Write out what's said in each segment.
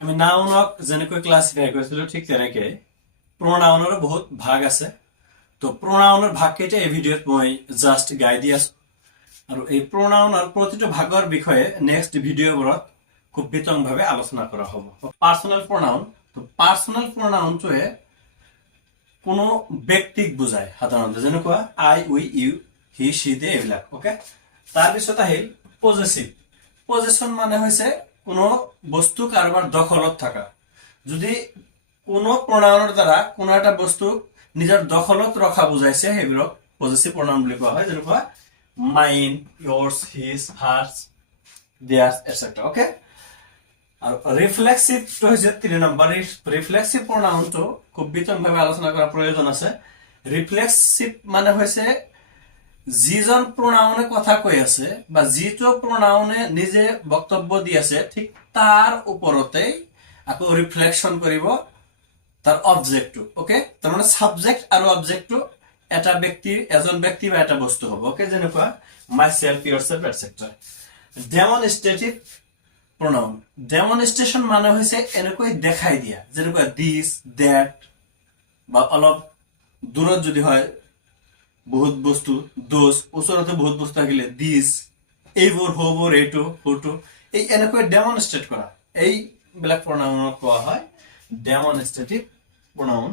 আমি নাউনক যেনেকৈ ক্লাসিফাই কৰিছিলো ঠিক তেনেকে প্ৰনাউনৰ বহুত ভাগ আছে তো প্ৰনাউনৰ ভাগ কেইটা এই ভিডিঅ'ত মই জাস্ট গাই দি আছো আৰু এই প্ৰনাউনৰ প্ৰতিটো ভাগৰ বিষয়ে নেক্সট ভিডিঅ'বোৰত খুব বিতংভাৱে আলোচনা কৰা হ'ব পাৰ্সোনাল প্ৰনাউন তো পাৰ্সোনাল প্ৰনাউনটোৱে কোনো ব্যক্তিক বুজায় সাধাৰণতে যেনেকুৱা আই উই ইউ হি সি দে এইবিলাক ওকে তাৰ পিছত আহিল পজেসিভ পজেশন মানে হৈছে কোনো বস্তু কাৰোবাৰ দখলত থকা যদি কোনো প্ৰনাউনৰ দ্বাৰা কোনো এটা বস্তু নিজৰ দখলত ৰখা বুজাইছে সেইবিলাক পজেসিভ প্ৰনাউন বুলি কোৱা হয় যেনেকুৱা mine yours his hers theirs etc okay আৰু ৰিফ্লেক্সিভ তো হৈছে 3 নম্বৰ ৰিফ্লেক্সিভ প্ৰনাউনটো খুব বিতংভাৱে আলোচনা কৰাৰ প্ৰয়োজন আছে ৰিফ্লেক্সিভ মানে হৈছে যিজন প্ৰনাউনে কথা কৈ আছে বা যিটো প্ৰনাউনে নিজে বক্তব্য দি আছে ঠিক তাৰ ওপৰতে আকৌ ৰিফ্লেকশন কৰিব তাৰ অবজেক্টটো ওকে তাৰ মানে সাবজেক্ট আৰু অবজেক্টটো এটা ব্যক্তিৰ এজন ব্যক্তি বা এটা বস্তু হ'ব ওকে যেনেকুৱা myself yourself etc ডেমনস্ট্ৰেটিভ pronoun demonstration মানে হৈছে এনেকৈ দেখাই দিয়া যেনেকুৱা this that বা অলপ দূৰত যদি হয় বহুত বস্তু দোষ ওচৰতে বহুত বস্তু থাকিলে this এইবোৰ হবৰ এটো ফটো এই এনেকৈ ডেমনস্ট্ৰেট কৰা এই ব্ল্যাক pronoun কোৱা হয় ডেমনস্ট্ৰেটিভ pronoun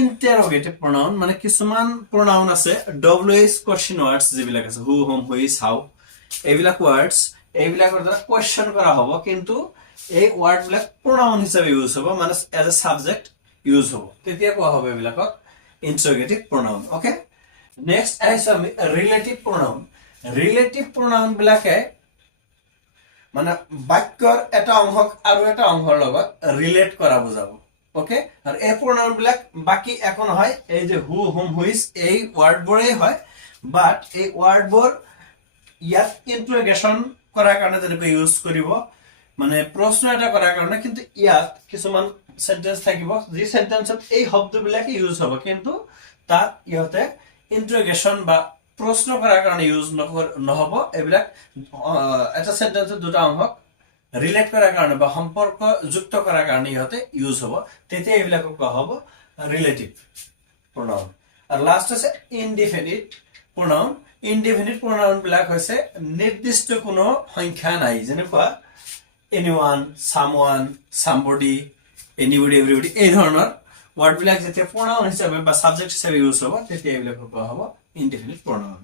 interrogative pronoun মানে কিছুমান pronoun আছে ws question words যিবিলাক আছে who whom who is how এইবিলাক words এইবিলাকৰ দ্বাৰা কোৱেশ্চন কৰা হ'ব কিন্তু এই ওয়ার্ড বিলাক pronoun হিচাপে ইউজ হ'ব মানে এজ এ সাবজেক্ট ইউজ হ'ব তেতিয়া কোৱা হ'ব এইবিলাকক ইন্টাৰোগেটিভ pronoun ওকে নেক্সট আছে আমি ৰিলেটিভ pronoun বিলাকে মানে বাক্যৰ এটা অংশক আৰু এটা অংশৰ লগত ৰিলেট কৰা বুজাব ওকে আৰু এই pronoun বিলাক বাকি একো নহয় এই যে who whom who is এই ওয়ার্ড বোৰে হয় বাট এই ওয়াৰ্ড বোৰ ইয়াত ইন্টাৰোগেশন কৰাৰ কাৰণে যেনেকৈ ইউজ কৰিব মানে প্ৰশ্ন এটা কৰাৰ কাৰণে কিন্তু ইয়াত কিছুমান সেন্টেন্স থাকিব যি সেন্টেন্সত এই শব্দবিলাক ইউজ হ'ব কিন্তু তাত ইহতে ইন্টাৰোগেশন বা প্ৰশ্ন কৰাৰ কাৰণে ইউজ নহব এইবিলাক এটা সেন্টেন্সৰ দুটা অংশক ৰিলেট কৰাৰ কাৰণে বা সম্পৰ্ক যুক্ত কৰাৰ কাৰণে ইহতে ইউজ হ'ব তেতিয়া এইবিলাকক কোৱা হ'ব ৰিলেটিভ pronoun আৰু লাস্ট আছে ইনডিফিনিট pronoun ইনডিফিনিট pronoun বিলাক হৈছে নিৰ্দিষ্ট কোনো সংখ্যা নাই যেনেকুৱা anyone someone somebody anybody everybody এই ধৰণৰ ওয়ার্ড বিলাক যেতিয়া pronoun হিচাপে বা সাবজেক্ট হিচাপে ইউজ হ'ব তেতিয়া এইবিলাক কোৱা হ'ব ইনডিফিনিট pronoun